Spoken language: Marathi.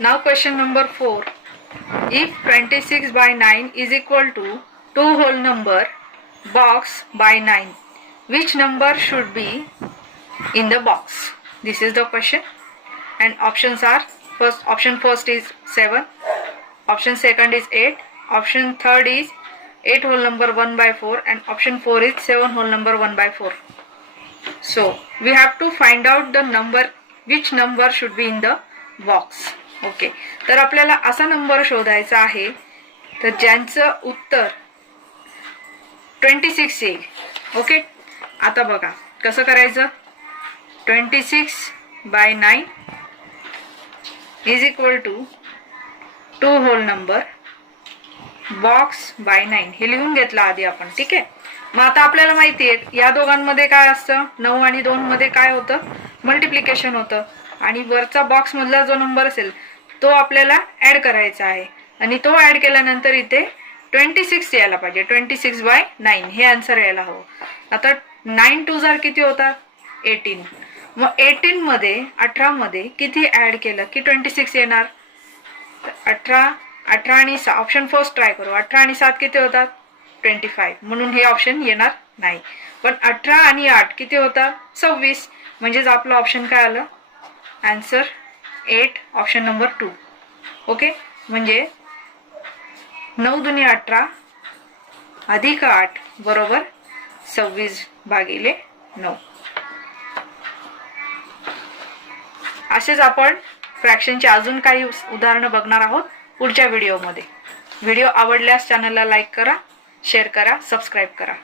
Now question number 4. If 26 by 9 is equal to 2 whole number box by 9, which number should be in the box? This is the question, and options are option first is 7, option second is 8, option third is 8 whole number 1 by 4, and option 4 is 7 whole number 1 by 4. So we have to find out the number, which number should be in the box. Okay, तर आपल्याला असा नंबर शोधायचा आहे तर ज्यांचं उत्तर 26 येईल. ओके, आता बघा कसं करायचं. 26 by 9 is equal to 2 whole number box by 9 हे लिहून घेतलं आधी आपण. ठीक आहे, मग आता आपल्याला माहिती आहे या दोघांमध्ये काय असतं, 9 आणि 2 मध्ये काय होतं, मल्टिप्लिकेशन होतं, आणि वरचा बॉक्स मधला जो नंबर असेल तो आपल्याला ऍड करायचा आहे, आणि तो ऍड केल्यानंतर इथे 26 यायला पाहिजे. 26 बाय 9 हे आन्सर यायला हवं. आता 9 2 जार किती होतात, 18. मग 18 मध्ये 18 मध्ये किती ऍड केलं की 26 येणार. 18 आणि 6, ऑप्शन फर्स्ट ट्राय करू. 18 आणि 7 किती होतात, 25, म्हणून हे ऑप्शन येणार नाही. पण 18 आणि 8 किती होतात, 26, म्हणजेच आपलं ऑप्शन काय आलं, आन्सर 8, ऑप्शन नंबर 2. ओके, म्हणजे 9 दुनी 18 अधिक 8 बरोबर 26 भागिले 9. असेच आपण फ्रॅक्शनचे अजून काही उदाहरणं बघणार आहोत पुढच्या व्हिडिओमध्ये. व्हिडिओ आवडल्यास चॅनलला लाईक करा, शेअर करा, सबस्क्राईब करा.